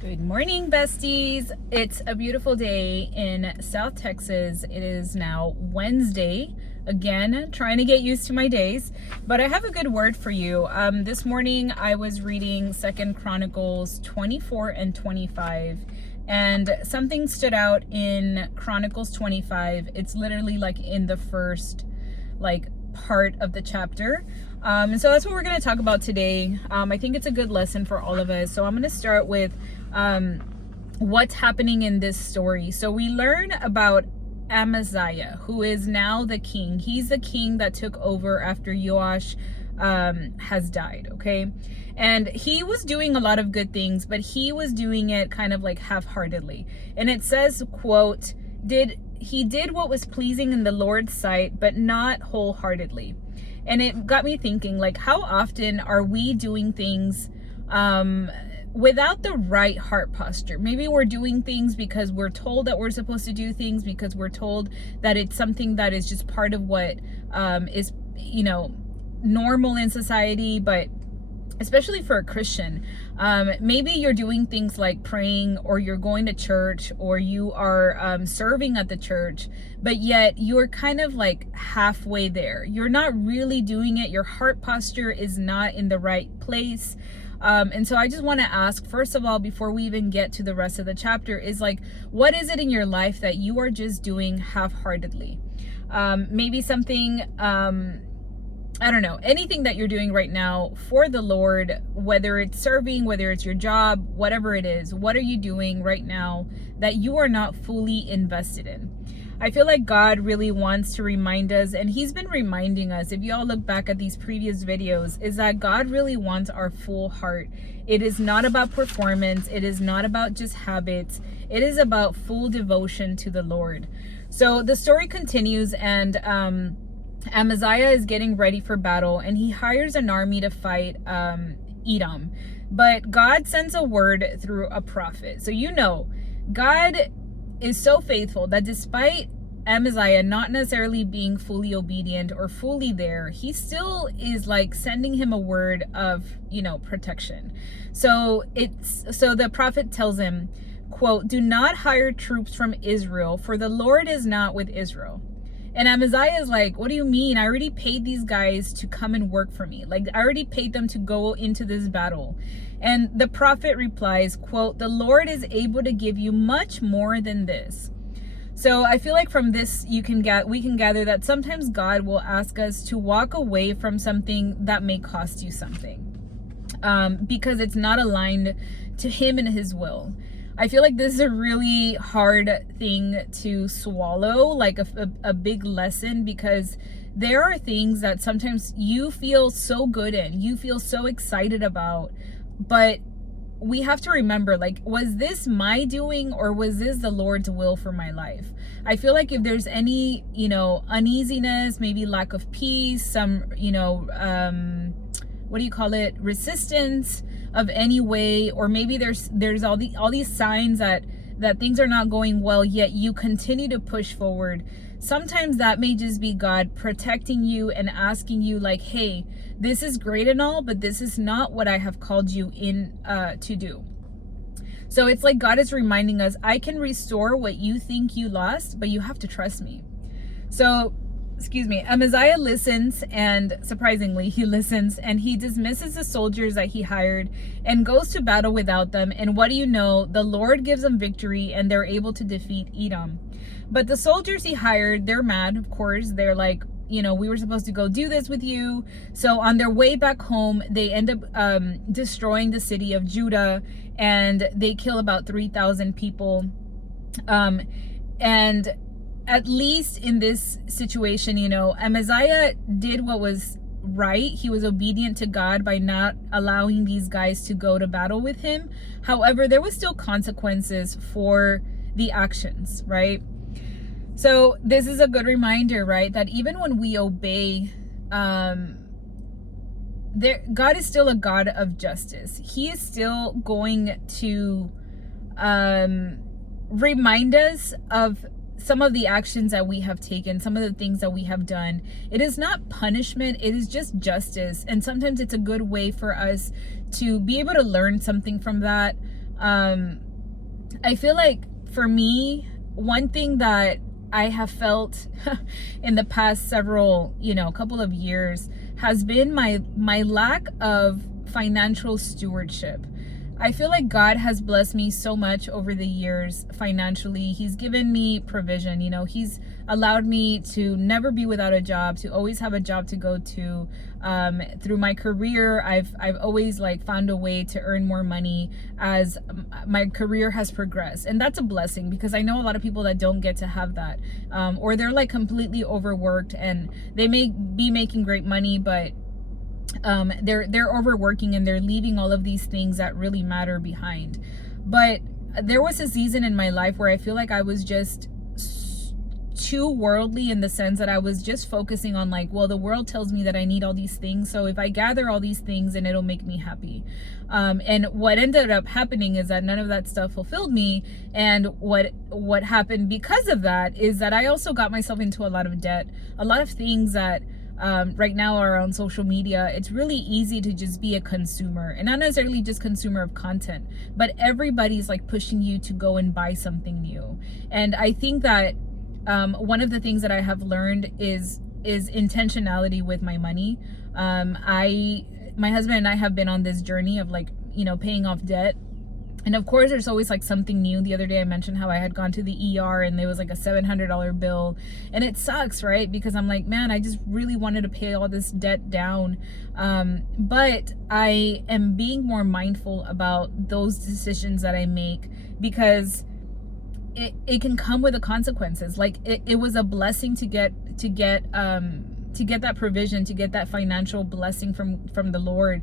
Good morning, besties. It's a beautiful day in South Texas. It is now Wednesday. Again, trying to get used to my days, but I have a good word for you. This morning I was reading 2 Chronicles 24 and 25, and something stood out in Chronicles 25. It's literally like in the first part of the chapter. And so that's what we're going to talk about today. I think it's a good lesson for all of us. So I'm going to start with what's happening in this story. So we learn about Amaziah, who is now the king. He's the king that took over after Joash has died, okay? And he was doing a lot of good things, but he was doing it kind of like half-heartedly. And it says, quote, he did what was pleasing in the Lord's sight, but not wholeheartedly. And it got me thinking, like, how often are we doing things without the right heart posture? Maybe we're doing things because we're told that we're supposed to do things, because we're told that it's something that is just part of what is, normal in society. But especially for a Christian, maybe you're doing things like praying, or you're going to church, or you are serving at the church, but yet you're kind of like halfway there. You're not really doing it. Your heart posture is not in the right place. And so I just want to ask, first of all, before we even get to the rest of the chapter, is like, what is it in your life that you are just doing half-heartedly? Maybe something, I don't know, anything that you're doing right now for the Lord, whether it's serving, whether it's your job, whatever it is, what are you doing right now that you are not fully invested in? I feel like God really wants to remind us, and he's been reminding us, if you all look back at these previous videos, is that God really wants our full heart. It is not about performance. It is not about just habits. It is about full devotion to the Lord. So the story continues, and Amaziah is getting ready for battle, and he hires an army to fight Edom. But God sends a word through a prophet. So God is so faithful that despite Amaziah not necessarily being fully obedient or fully there, he still is like sending him a word of, protection. So the prophet tells him, quote, "Do not hire troops from Israel, for the Lord is not with Israel." And Amaziah is like, what do you mean? I already paid these guys to come and work for me. Like, I already paid them to go into this battle. And the prophet replies, quote, "The Lord is able to give you much more than this." So I feel like from this, we can gather that sometimes God will ask us to walk away from something that may cost you something, because it's not aligned to him and his will. I feel like this is a really hard thing to swallow, like a big lesson, because there are things that sometimes you feel so good in, you feel so excited about, but we have to remember, like, was this my doing, or was this the Lord's will for my life? I feel like if there's any, uneasiness, maybe lack of peace, some, resistance of any way, or maybe there's all these signs that things are not going well, yet you continue to push forward. Sometimes that may just be God protecting you and asking you, like, hey, this is great and all, but this is not what I have called you in to do. So it's like God is reminding us, I can restore what you think you lost, but you have to trust me. So Amaziah listens, and surprisingly, he listens, and he dismisses the soldiers that he hired and goes to battle without them. And what do you know? The Lord gives them victory, and they're able to defeat Edom. But the soldiers he hired, they're mad, of course. They're like, we were supposed to go do this with you. So on their way back home, they end up destroying the city of Judah, and they kill about 3,000 people. And at least in this situation, Amaziah did what was right. He was obedient to God by not allowing these guys to go to battle with him. However, there was still consequences for the actions, right? So this is a good reminder, right? That even when we obey, God is still a God of justice. He is still going to remind us of some of the actions that we have taken, some of the things that we have done. It is not punishment, it is just justice. And sometimes it's a good way for us to be able to learn something from that. I feel like for me, one thing that I have felt in the past several, couple of years has been my lack of financial stewardship. I feel like God has blessed me so much over the years financially. He's given me provision. He's allowed me to never be without a job, to always have a job to go to. Through my career, I've always found a way to earn more money as my career has progressed, and that's a blessing because I know a lot of people that don't get to have that, or they're completely overworked and they may be making great money, but they're overworking and they're leaving all of these things that really matter behind. But there was a season in my life where I feel like I was just too worldly, in the sense that I was just focusing on the world tells me that I need all these things, so if I gather all these things and it'll make me happy. And what ended up happening is that none of that stuff fulfilled me, and what happened because of that is that I also got myself into a lot of debt. A lot of things that right now are on social media. It's really easy to just be a consumer, and not necessarily just consumer of content, but everybody's pushing you to go and buy something new. And I think that one of the things that I have learned is intentionality with my money. My husband and I have been on this journey of paying off debt. And of course, there's always something new. The other day I mentioned how I had gone to the ER and there was a $700 bill. And it sucks, right? Because I'm man, I just really wanted to pay all this debt down. But I am being more mindful about those decisions that I make, because it can come with the consequences. It was a blessing to get that provision, to get that financial blessing from the Lord,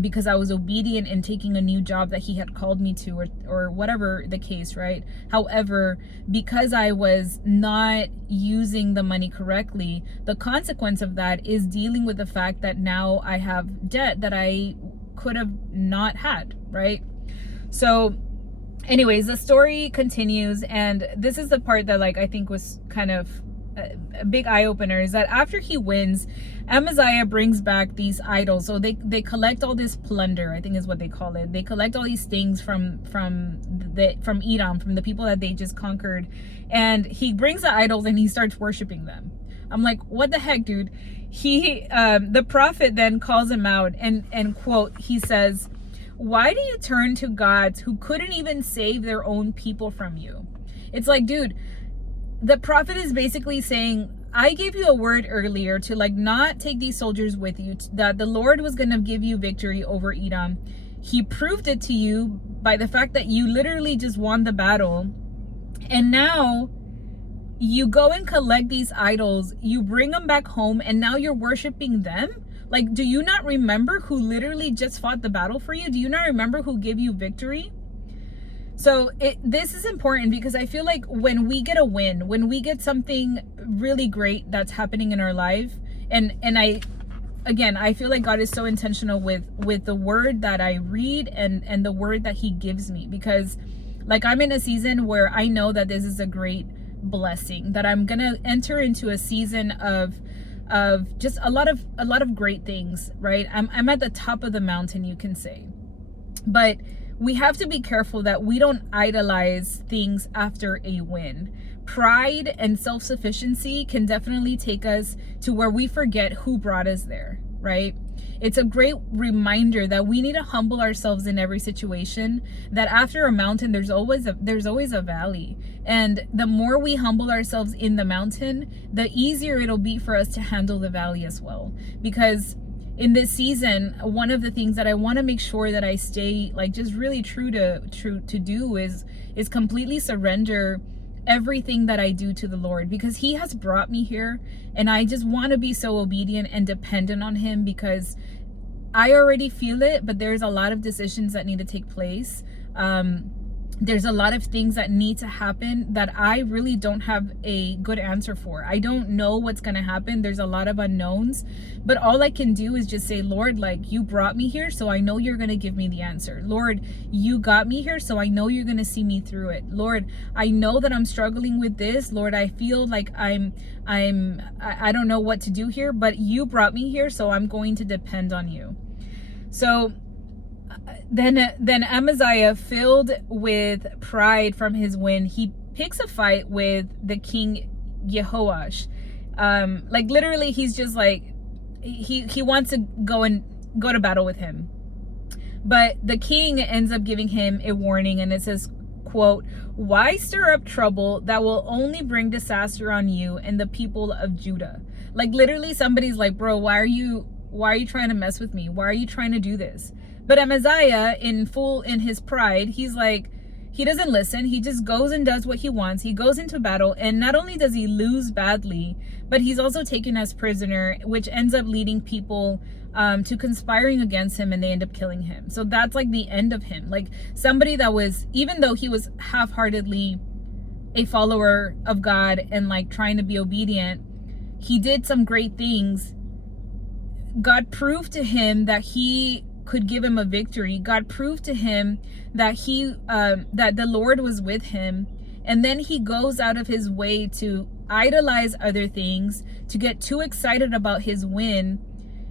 because I was obedient in taking a new job that He had called me to, or whatever the case, right? However, because I was not using the money correctly, the consequence of that is dealing with the fact that now I have debt that I could have not had, right? So anyways, the story continues, and this is the part that I think was kind of a big eye-opener, is that after he wins, Amaziah brings back these idols. So they collect all this plunder, I think is what they call it. They collect all these things from Edom, from the people that they just conquered, and he brings the idols and he starts worshiping them. I'm what the heck, dude? The prophet then calls him out and quote, he says, "Why do you turn to gods who couldn't even save their own people from you?" It's dude, the prophet is basically saying, I gave you a word earlier to not take these soldiers with you, that the Lord was going to give you victory over Edom. He proved it to you by the fact that you literally just won the battle. And now you go and collect these idols, you bring them back home, and now you're worshiping them? Do you not remember who literally just fought the battle for you? Do you not remember who gave you victory? So this is important, because I feel when we get a win, when we get something really great that's happening in our life, and I feel God is so intentional with the word that I read and the word that He gives me, because I'm in a season where I know that this is a great blessing, that I'm gonna enter into a season of just a lot of great things, right? I'm at the top of the mountain, you can say. But we have to be careful that we don't idolize things after a win. Pride and self-sufficiency can definitely take us to where we forget who brought us there, right? It's a great reminder that we need to humble ourselves in every situation, that after a mountain, there's always a valley. And the more we humble ourselves in the mountain, the easier it'll be for us to handle the valley as well. Because in this season, one of the things that I want to make sure that I stay just really true to do is completely surrender everything that I do to the Lord, because He has brought me here, and I just want to be so obedient and dependent on Him, because I already feel it, but there's a lot of decisions that need to take place. There's a lot of things that need to happen that I really don't have a good answer for. I don't know what's going to happen. There's a lot of unknowns, but all I can do is just say, Lord, you brought me here, so I know you're going to give me the answer. Lord, you got me here, so I know you're going to see me through it. Lord, I know that I'm struggling with this. Lord, I feel I don't know what to do here, but you brought me here, so I'm going to depend on you. So Then Amaziah, filled with pride from his win, he picks a fight with the king Jehoash. Like literally, he's just like he wants to go to battle with him. But the king ends up giving him a warning, and it says, quote, "Why stir up trouble that will only bring disaster on you and the people of Judah?" Like literally somebody's like, bro, why are you trying to mess with me? Why are you trying to do this? But Amaziah, in his pride, he's like, he doesn't listen. He just goes and does what he wants. He goes into battle, and not only does he lose badly, but he's also taken as prisoner, which ends up leading people to conspiring against him, and they end up killing him. So that's like the end of him. Like somebody that was, even though he was half-heartedly a follower of God and like trying to be obedient, he did some great things. God proved to him that he could give him a victory. God proved to him that that the Lord was with him. And then he goes out of his way to idolize other things, to get too excited about his win.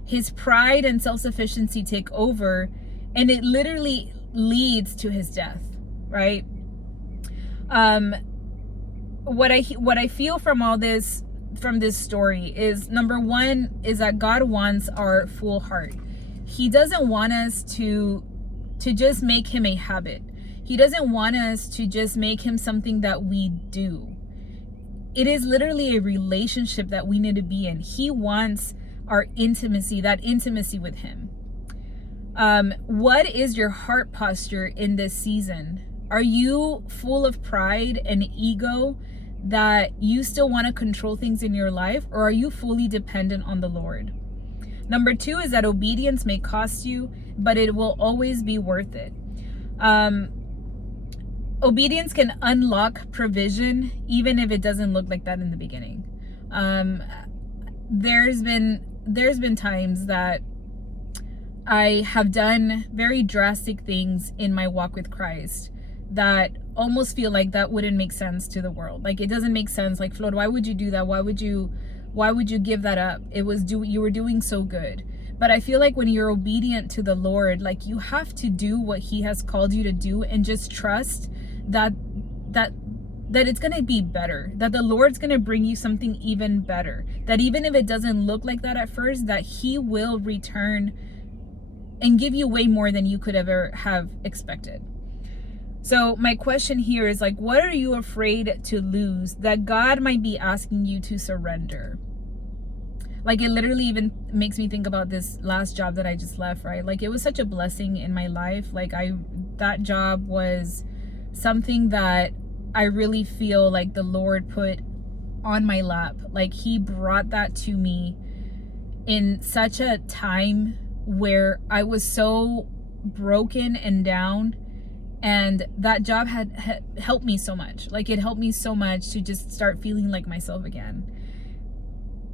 His pride and self-sufficiency take over, and it literally leads to his death, right? What I feel from all this, from this story, is number one is that God wants our full heart. He doesn't want us to just make him a habit. He doesn't want us to just make him something that we do. It is literally a relationship that we need to be in. He wants our intimacy, that intimacy with him. What is your heart posture in this season? Are you full of pride and ego that you still want to control things in your life, or are you fully dependent on the Lord? Number two is that obedience may cost you, but it will always be worth it. Obedience can unlock provision, even if it doesn't look like that in the beginning. There's been times that I have done very drastic things in my walk with Christ that almost feel like that wouldn't make sense to the world. Like it doesn't make sense. Like, Floyd, why would you do that? Why would you give that up? You were doing so good. But I feel like when you're obedient to the Lord, like you have to do what he has called you to do, and just trust that it's going to be better, that the Lord's going to bring you something even better, that even if it doesn't look like that at first, that he will return and give you way more than you could ever have expected. So my question here is like, what are you afraid to lose that God might be asking you to surrender? Like it literally even makes me think about this last job that I just left, right? Like it was such a blessing in my life. Like that job was something that I really feel like the Lord put on my lap. Like he brought that to me in such a time where I was so broken and down, and that job had helped me so much. Like it helped me so much to just start feeling like myself again.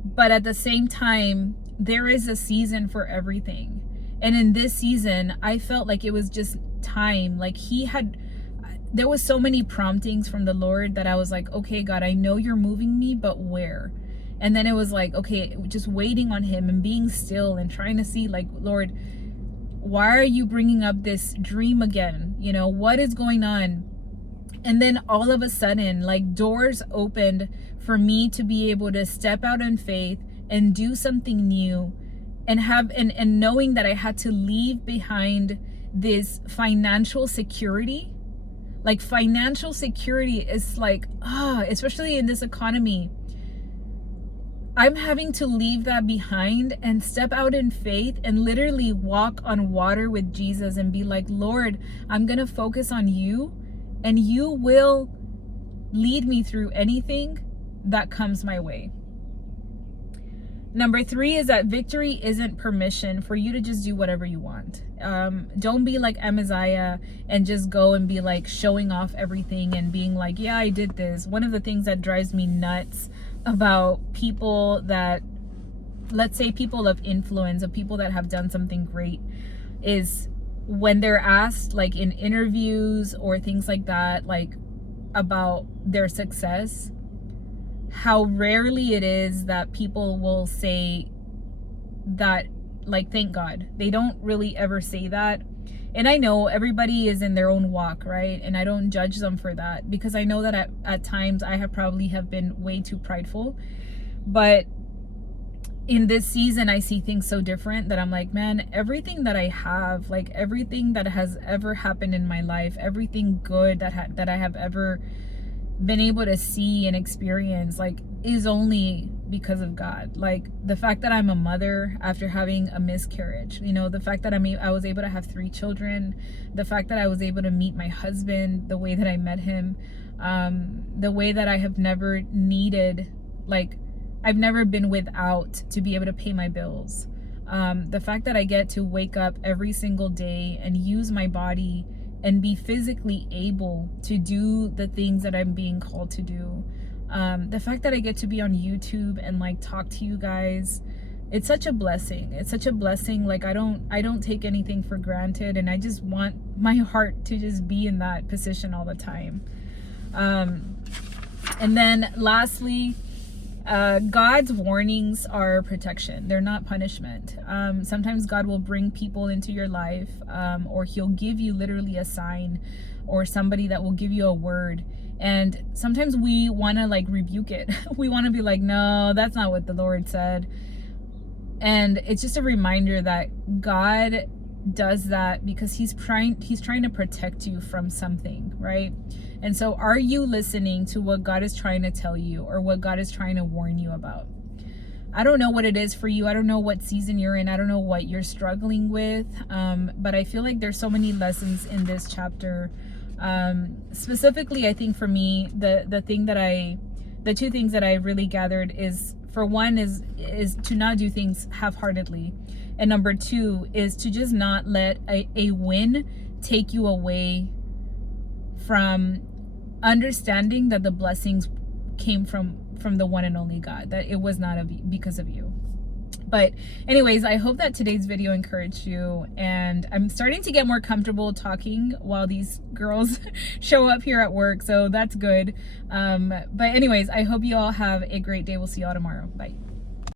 But at the same time, there is a season for everything. And in this season, I felt like it was just time. Like there was so many promptings from the Lord that I was like, okay, God, I know you're moving me, but where? And then it was like, okay, just waiting on him and being still and trying to see like, Lord, why are you bringing up this dream again? You know, what is going on? And then all of a sudden, like doors opened for me to be able to step out in faith and do something new, and knowing that I had to leave behind this financial security. Like financial security is like, especially in this economy, I'm having to leave that behind and step out in faith and literally walk on water with Jesus and be like, Lord, I'm going to focus on you, and you will lead me through anything that comes my way. Number three is that victory isn't permission for you to just do whatever you want. Don't be like Amaziah and just go and be like showing off everything and being like, yeah, I did this. One of the things that drives me nuts about people that, let's say people of influence, of people that have done something great, is when they're asked like in interviews or things like that, like about their success, how rarely it is that people will say that, like, thank God. They don't really ever say that. And I know everybody is in their own walk, right? And I don't judge them for that, because I know that at times I have probably have been way too prideful. But in this season, I see things so different that I'm like, man, everything that I have, like everything that has ever happened in my life, everything good that I have ever been able to see and experience, like, is only because of God. Like the fact that I'm a mother after having a miscarriage, you know, the fact that I was able to have 3 children, the fact that I was able to meet my husband the way that I met him, the way that I have never needed, like, I've never been without to be able to pay my bills. The fact that I get to wake up every single day and use my body and be physically able to do the things that I'm being called to do. The fact that I get to be on YouTube and like talk to you guys, it's such a blessing. It's such a blessing. Like I don't take anything for granted, and I just want my heart to just be in that position all the time. And then lastly, God's warnings are protection. They're not punishment. Sometimes God will bring people into your life, or he'll give you literally a sign or somebody that will give you a word. And sometimes we want to like rebuke it. We want to be like, no, that's not what the Lord said. And it's just a reminder that God does that because he's trying to protect you from something, right? And so are you listening to what God is trying to tell you, or what God is trying to warn you about? I don't know what it is for you. I don't know what season you're in. I don't know what you're struggling with. But I feel like there's so many lessons in this chapter. Specifically, I think for me, the 2 things that I really gathered is, for one, is to not do things half-heartedly. And number 2 is to just not let a win take you away from understanding that the blessings came from the one and only God, that it was not because of you. But anyways, I hope that today's video encouraged you, and I'm starting to get more comfortable talking while these girls show up here at work, so that's good. But anyways, I hope you all have a great day. We'll see you all tomorrow. Bye.